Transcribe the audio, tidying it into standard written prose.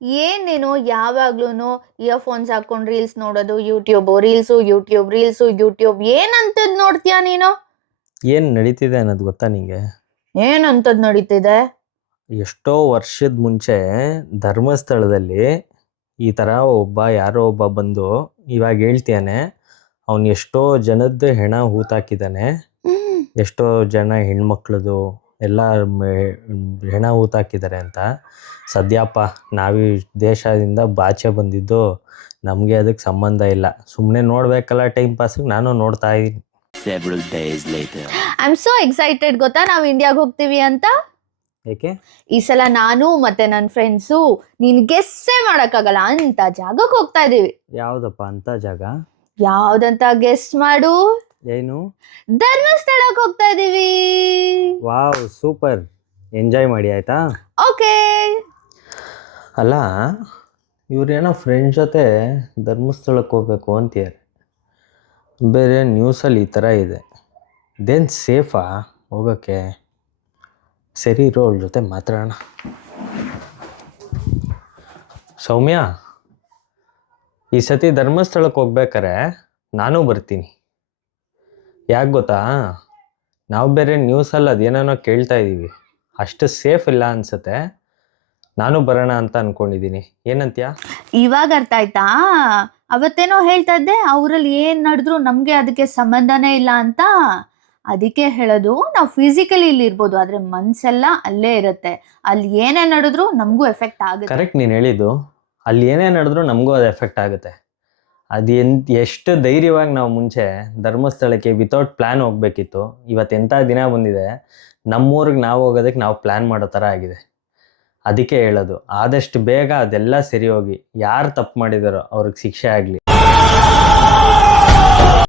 ಏನೇನೋ ಯಾವಾಗ್ಲೂ ಇಯರ್ಫೋನ್ಸ್ ಹಾಕೊಂಡು ರೀಲ್ಸ್ ನೋಡೋದು, ಯೂಟ್ಯೂಬ್ ಏನಂತದ್ ನೋಡ್ತೀಯ ನೀನು? ಏನು ನಡೀತಿದೆ ಅನ್ನೋದು ಗೊತ್ತಾ ನಿಂಗೆ? ಏನಂತದ್ ನಡೀತಿದೆ? ಎಷ್ಟೋ ವರ್ಷದ ಮುಂಚೆ ಧರ್ಮಸ್ಥಳದಲ್ಲಿ ಈ ಥರ ಯಾರೋ ಒಬ್ಬ ಬಂದು ಇವಾಗ ಹೇಳ್ತಿಯಾನೆ, ಅವನು ಎಷ್ಟೋ ಜನದ ಹೆಣ ಹೂತಾಕಿದ್ದಾನೆ, ಎಷ್ಟೋ ಜನ ಹೆಣ್ಮಕ್ಳದು ಎಲ್ಲ ಹೆಣ ಹೂತಾಕಿದ್ದಾರೆ ಅಂತ. ಸದ್ಯಪ್ಪ ನಾವೀ ದೇಶದಿಂದ ಬಾಚೆ ಬಂದಿದ್ದು, ನಮಗೆ ಅದಕ್ಕೆ ಸಂಬಂಧ ಇಲ್ಲ, ಸುಮ್ಮನೆ ನೋಡ್ಬೇಕಲ್ಲ ಟೈಮ್ ಪಾಸಿಗೆ ನಾನು ನೋಡ್ತಾ ಇದ್ದೀನಿ. ಐ ಆಮ್ ಸೋ ಎಕ್ಸೈಟೆಡ್ ಗೊತ್ತಾ, ನಾವು ಇಂಡಿಯಾಗೆ ಹೋಗ್ತೀವಿ ಅಂತ. ಏಕೆ? ಈ ಸಲ ನಾನು ಮತ್ತೆ ನನ್ನ ಫ್ರೆಂಡ್ಸು ನೀನ್ ಗೆಸ್ಸೇ ಮಾಡಕ್ಕಾಗಲ್ಲ ಅಂತ ಜಾಗಕ್ಕೆ ಹೋಗ್ತಾ ಇದೀವಿ. ಯಾವುದಪ್ಪ ಅಂತ ಜಾಗ? ಯಾವ್ದಂತ ಗೆಸ್ ಮಾಡು. ಏನು? ಧರ್ಮಸ್ಥಳಕ್ಕೆ ಹೋಗ್ತಾ ಇದೀವಿ. ವಾವ್, ಸೂಪರ್, ಎಂಜಾಯ್ ಮಾಡಿ ಆಯ್ತಾ? ಓಕೆ. ಅಲ್ಲ, ಇವ್ರೇನೋ ಫ್ರೆಂಡ್ಸ್ ಜೊತೆ ಧರ್ಮಸ್ಥಳಕ್ಕೆ ಹೋಗ್ಬೇಕು ಅಂತೀಯಾರೆ, ಬೇರೆ ನ್ಯೂಸಲ್ಲಿ ಈ ಥರ ಇದೆ, ಇದೇನು ಸೇಫಾ ಹೋಗೋಕ್ಕೆ? ಸರಿ ಇರೋ, ಅವ್ಳ ಜೊತೆ ಮಾತಾಡೋಣ. ಸೌಮ್ಯ, ಈ ಸತಿ ಧರ್ಮಸ್ಥಳಕ್ಕೆ ಹೋಗ್ಬೇಕಾರೆ ನಾನು ಬರ್ತೀನಿ. ಯಾಕೆ ಗೊತ್ತಾ, ನಾವು ಬೇರೆ ನ್ಯೂಸಲ್ಲಿ ಅದೇನೇನೋ ಕೇಳ್ತಾ ಇದ್ದೀವಿ, ಅಷ್ಟು ಸೇಫ್ ಇಲ್ಲ ಅನ್ಸುತ್ತೆ, ನಾನು ಬರೋಣ ಅಂತ ಅನ್ಕೊಂಡಿದ್ದೀನಿ. ಏನಂತ್ಯಾ? ಇವಾಗ ಅರ್ಥ ಆಯ್ತಾ? ಅವತ್ತೇನೋ ಹೇಳ್ತಾ ಇದ್ದೆ, ಅವರಲ್ಲಿ ಏನ್ ನಡೆದ್ರು ನಮ್ಗೆ ಅದಕ್ಕೆ ಸಂಬಂಧನೇ ಇಲ್ಲ ಅಂತ. ಅದಕ್ಕೆ ಹೇಳೋದು, ನಾವು ಫಿಸಿಕಲಿ ಇಲ್ಲಿ ಇರ್ಬೋದು, ಆದ್ರೆ ಮನ್ಸೆಲ್ಲ ಅಲ್ಲೇ ಇರುತ್ತೆ. ಅಲ್ಲಿ ಏನೇ ನಡೆದ್ರು ನಮಗೂ ಎಫೆಕ್ಟ್ ಆಗುತ್ತೆ. ಕರೆಕ್ಟ್, ನೀನು ಹೇಳಿದ್ದು, ಅಲ್ಲಿ ಏನೇ ನಡೆದ್ರು ನಮಗೂ ಅದು ಎಫೆಕ್ಟ್ ಆಗುತ್ತೆ. ಅದು ಎಷ್ಟು ಧೈರ್ಯವಾಗಿ ನಾವು ಮುಂಚೆ ಧರ್ಮಸ್ಥಳಕ್ಕೆ ವಿತೌಟ್ ಪ್ಲ್ಯಾನ್ ಹೋಗ್ಬೇಕಿತ್ತು. ಇವತ್ತು ಎಂಥ ದಿನ ಬಂದಿದೆ, ನಮ್ಮೂರಿಗೆ ನಾವು ಹೋಗೋದಕ್ಕೆ ನಾವು ಪ್ಲ್ಯಾನ್ ಮಾಡೋ ಥರ ಆಗಿದೆ. ಅದಕ್ಕೆ ಹೇಳೋದು, ಆದಷ್ಟು ಬೇಗ ಅದೆಲ್ಲ ಸರಿ ಹೋಗಿ ಯಾರು ತಪ್ಪು ಮಾಡಿದಾರೋ ಅವ್ರಿಗೆ ಶಿಕ್ಷೆ ಆಗಲಿ.